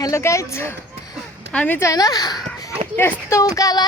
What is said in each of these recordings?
hello guys हामी चाहिँ हैन यस्तो उकालो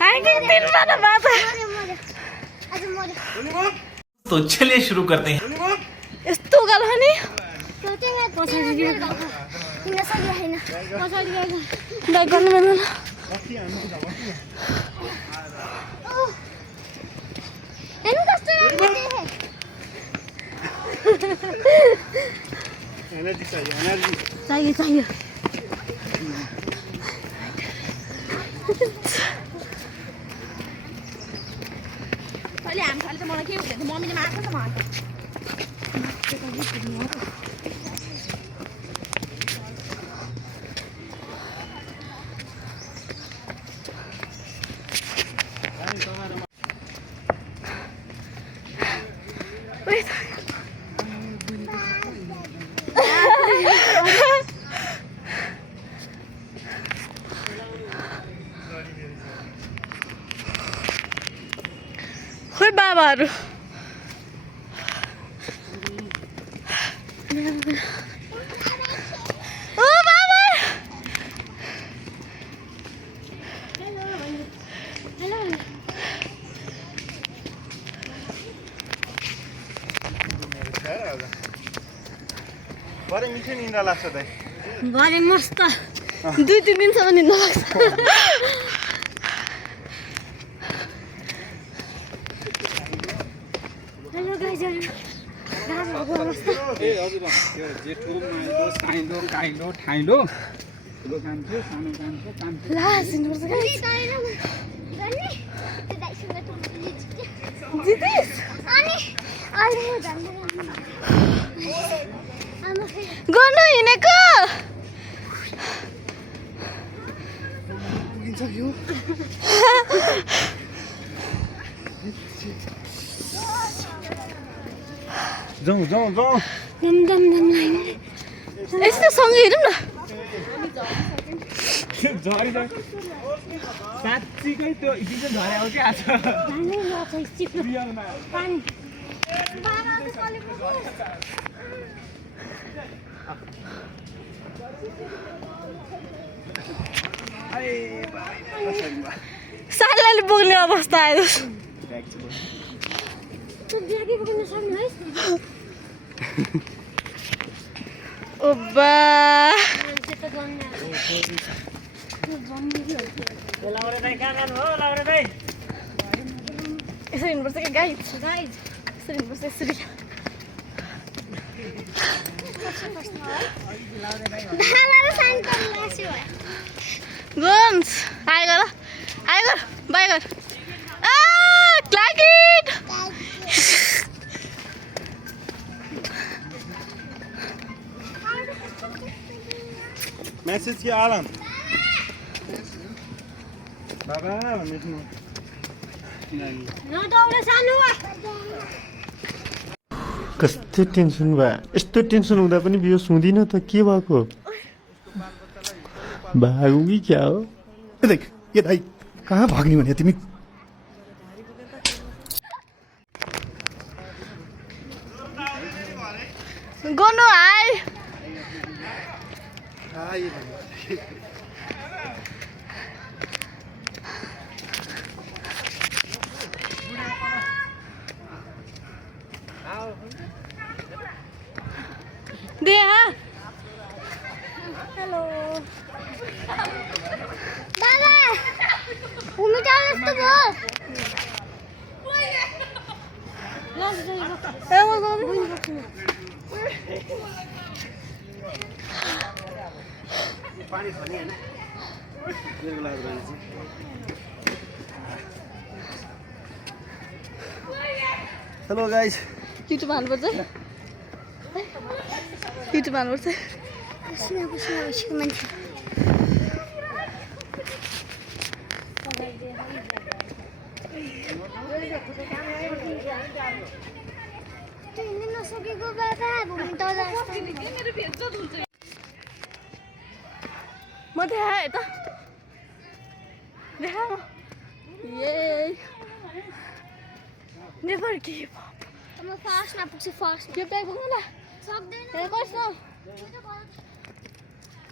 हाइकिङ दिनमा त बाबा तो चलिए शुरू करते हैं यस्तो उकालो नि ब्याक गर्नु मिल्दैन एनर्जी चाहियो चाहियो अहिले हामी खाली चाहिँ मलाई के हुँदैन मम्मीले मार्छ त मलाई खोइ बाबाहरू ओ बाबा भरे मिठो निन्द्रा लाग्छ दाइ भरे मस्त 2-3 दिनसम्म निन्द्रा लाग्छ हेलो गाइज ए हजुर त्यो जेठो माइलो साइलो काइलो ठाइलो ठुलो कान्छो सानो कान्छो कान्छो लास इन्भर्स गाइज जितिस गर्नु हिँडेको जाउँ जाउँ जाउँ यस्तो सँगै हेरौँ न झरी साँच्चीकै त्यो हिजो झरे आउँछ आज रियलमा सालले पुग्ने अवस्था आयो ओबा यसरी हिँड्नुपर्छ क्या गाइड यसरी हिँड्नुपर्छ यसरी गन्स आयो गर बाई गर क्लाकिट मेसेज के आलाम बाबा भन्नु कस्तो टेन्सन भयो यस्तो टेन्सन हुँदा पनि बियो सुँदिन त के भएको भागौ कि क्या हो देख ये भाइ कहाँ भाग्ने भने तिमी गर्नु हाई दे हेलो बाबा घुम्नु जाऊ जस्तो भयो पानी खाने हैन मेरो लागि रहन्छ हेलो गाइस युट्युब हाल्नुपर्छ युट्युब हाल्नुपर्छ मान्छे हिँड्नु नसकेको बाबा घुम्नु तल म देखाएँ त देखा ये नेभर गिभ अप म फास्टमा पुग्छु फास्ट यो ब्याग पुग्नु ल सक्दैन हेर कस्तो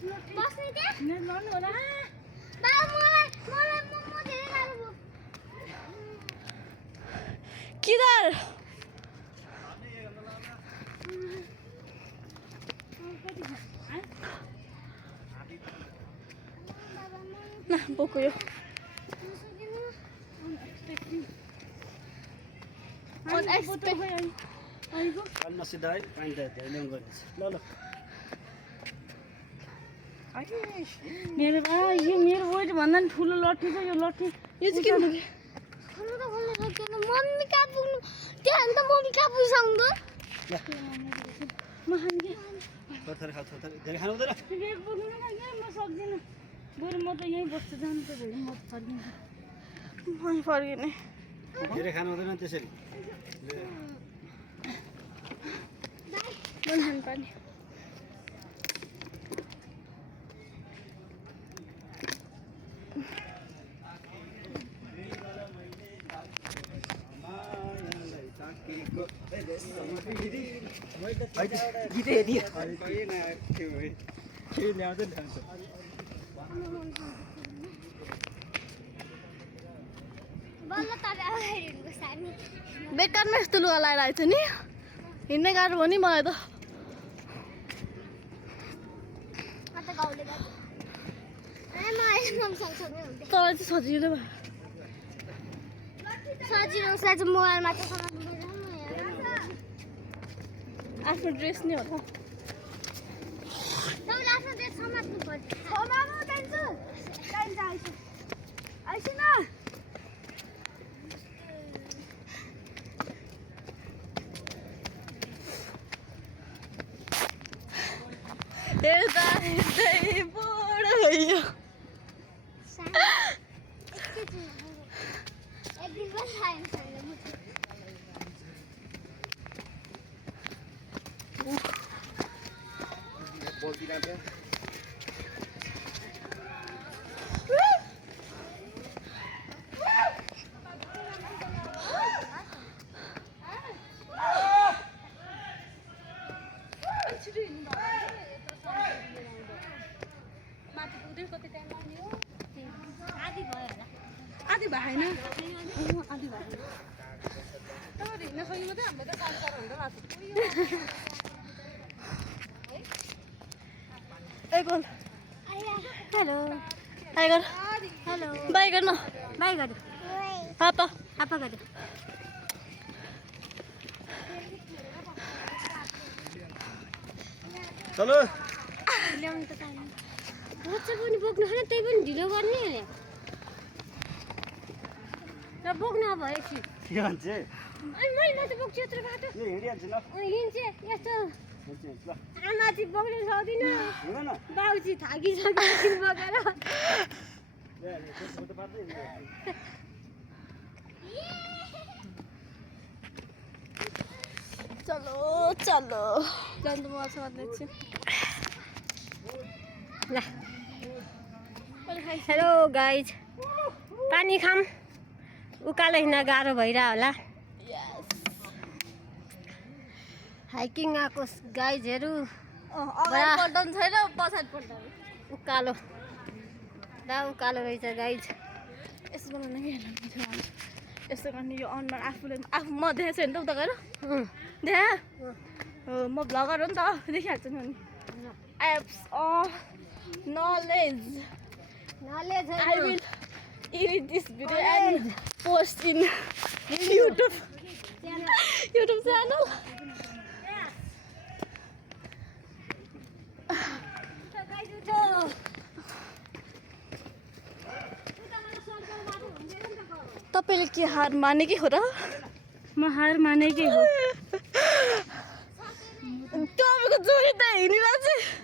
बस्ने त्यहाँ गर्नु होला बा मलाई मोमो धेरै गाह्रो भयो किधर ना बोको यो अन्ना सिधा है पानी त धेरै ल्याउनु पर्नेछ ल ल मेरो यो मेरो वेट भन्दा नि ठुलो लट्ठी छ यो लट्ठी यो चाहिँ किन खोल्नु त खोल्न सक्दैन मम्मी कहाँ पुग्नु त्यहाँ अन्त मम्मी कहाँ पुग्छौँ म खाने कि थोर खा थोर धेरै खानु हुँदैन रेट बोल्नु न म सक्दिनँ बरु म त यहीँ बस्छु जानु त धेरै म फर्किन्छु म फर्किने धेरै खानु हुँदैन त्यसरी म खानु पर्ने गीतै हेरी ल्याउँछ ल्याउँछ बल्ल तपाईँ अगाडि हिँड्नुपर्छ हामी बेकारमा यस्तो लुगा लगाएर आएको छ नि हिँड्नै गाह्रो भयो नि मलाई त अन्त गाउँले गएको मलाई मम्मीसँग सँगै हुन्थ्यो तँलाई चाहिँ सजिलो भयो सजिलो उसलाई चाहिँ मोबाइलमा चाहिँ समात्नु पर्छ आफ्नो ड्रेस नि हो त तपाईँले आफ्नो ड्रेस समात्नु पर्छ आइस न यता यतै बडो भयो एक दिन पनि खाएन छैन मुठी माथि पुग्दै कति टाइम लाग्ने हो आधी भयो होला आधी भएन आधी भएन तपाईँहरू हिँड्न सक्यो मात्रै हाम्रो त काम गरेर हुँदैन ए गोल हेलो टाइगर हेलो बाई गर्न बाई गर्नु पापा आपा गर्नु चलो ल्याउनु त चाहियो बच्चा पनि बोक्नु होइन त्यही पनि ढिलो गर्ने अरे र बोक्नु अब एकछिन के भन्छ अनि मैले मात्रै बोक्छु यत्रो बाटो यो हिँडिहाल्छु ल हिँड्छु यस्तो हिँड्छु ल आमा चाहिँ बोक्नु सक्दिनँ हुँदैन बाउजी थाकिसक्यो बोकेर फोटो पार्दै चलो चलो जानु त म असँग एकछिन ल हेलो गाइज पानी खाम उकालो हिँड्न गाह्रो भइरह होला हाइकिङ आएको गाइजहरू अगाडि पल्टाउनु छैन पछाडि पल्टाउनु उकालो दा उकालो रहेछ गाइज यस्तो बनाउनु कि यस्तो गर्ने यो अनुहार आफूले आफू म देखाएको छु नि त उता गएर देखा म भ्लगर हो नि त देखिहाल्छु नि apps knowledge I will edit this video and post in YouTube channel तपाईँले के हार मानेकै हो र म हार मानेकै हो तपाईँको जोडी त हिँडिरहेको चाहिँ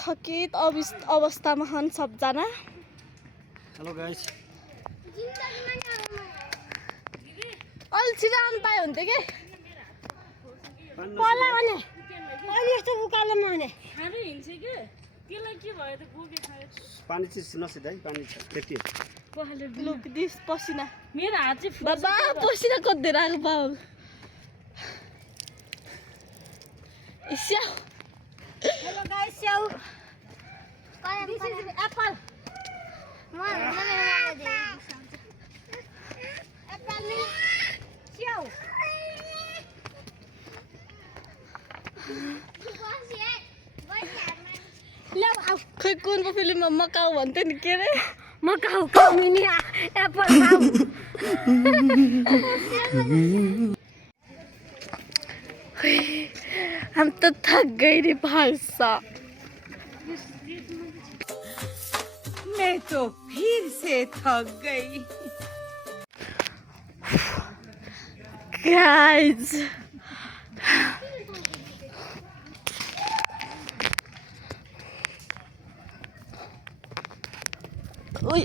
थकित अवस्थामा छन् सबजना हेलो गाइस अलि छिटो आउनु पायो हुन्थ्यो कि पानी पल्ला भने हिँड्छ कि त्यसलाई के भयो त बोके खायो पानी चाहिँ नसिधाइ पानी त्यति लु दिस पसिना मेरो हात चाहिँ बाबा पसिना कद्देर आएको बाउ स्याउ हेलो गाइस स्याउ दिस इज एप्पल एप्पल नि स्याउ खै कुन पो फिल्ममा मकाउ भन्थ्यो नि के अरे मकाउ कमिनी एप्पल खाऊ हम तो थक गए रे भाई साहब मैं तो फिर से थक गई गाइस ओइ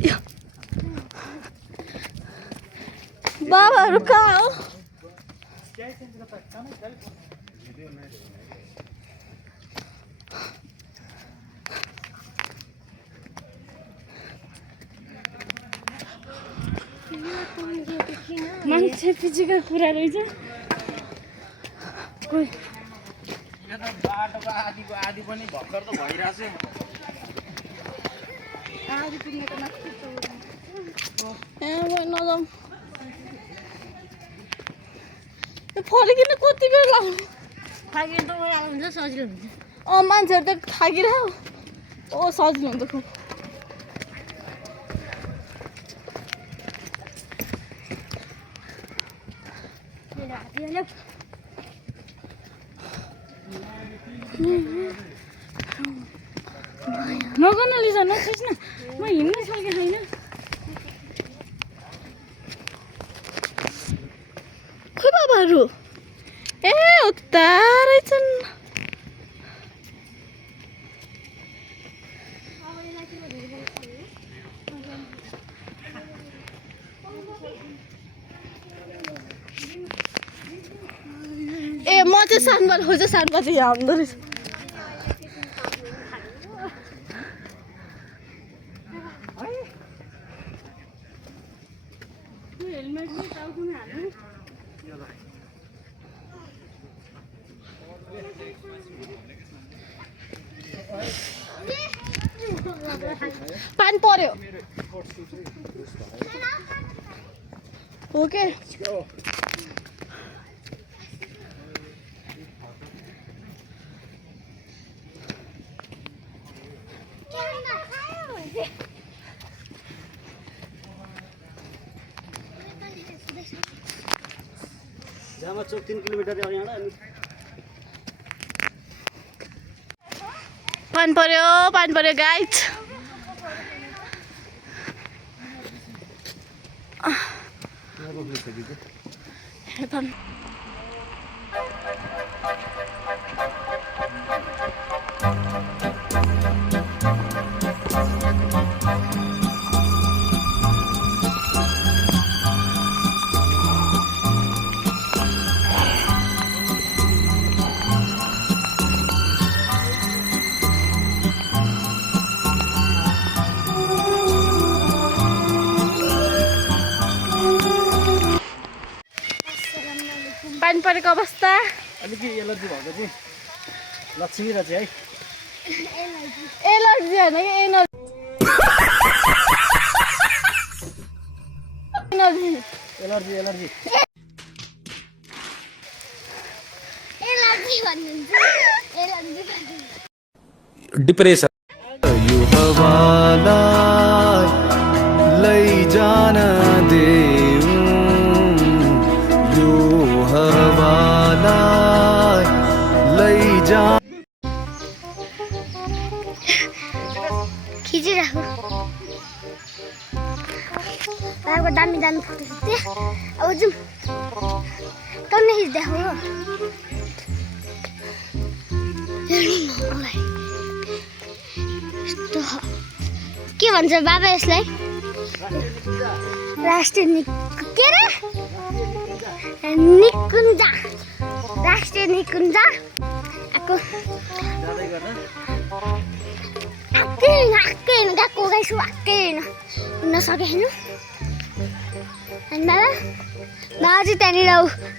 बाबाहरु कहाँ हो मान्छे पछिको कुरा रहेछ कोही बाटोको आधीको आधी पनि भर्खर त भइरहेछ आधी पुग्नेको माथि नजाउँ फर्किन कति बेर लाग्नु फर्किन त हुन्छ सजिलो हुन्छ मान्छेहरू त थाकिरह्यो सजिलो हुन्छ खुब नगर्न लिजा नखोज न म हिँड्न सकेँ छैन खोइ बाबाहरू ए उता रहेछन् ए म चाहिँ सानबार खोज सानबा चाहिँ यहाँ आउँदो रहेछ पानी पर्यो ओके जामा चौक 3 किलोमिटर यहाँ अनि पानी पर्यो गाइस पानी परेको अवस्था अलिकति एलर्जी भएको चाहिँ लक्ष्मी र चाहिँ है एलर्जी होइन कि एनर्जी एलर्जी डिप्रेशन यो हवालाई लैजान देऊ यो हवालाई लैजा खिचिराख्नु बाबाको दामी दामी फोटो खिच्थेँ अब जाउँ तन्ने खिच्दै हो यस्तो के भन्छ बाबा यसलाई राष्ट्रिय के रे निकुञ्ज राष्ट्रिय निकुञ्ज आएको मलाई सुवाक्कै होइन हिँड्न सकेँ होइन अनि बाबा चाहिँ त्यहाँनिर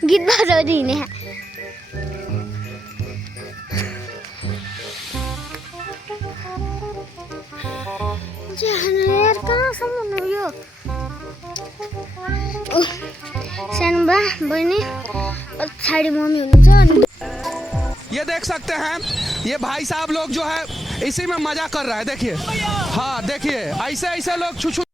गीत बजाउँदै हिँडे यार कहाँसम्म हुनु यो सानो बा बहिनी पछाडि मम्मी हुनुहुन्छ अनि ये देख सकते हैं ये भाई साहब लोग जो है इसी में मजा कर रहा है देखिए हाँ देखिए ऐसे ऐसे लोग छुछु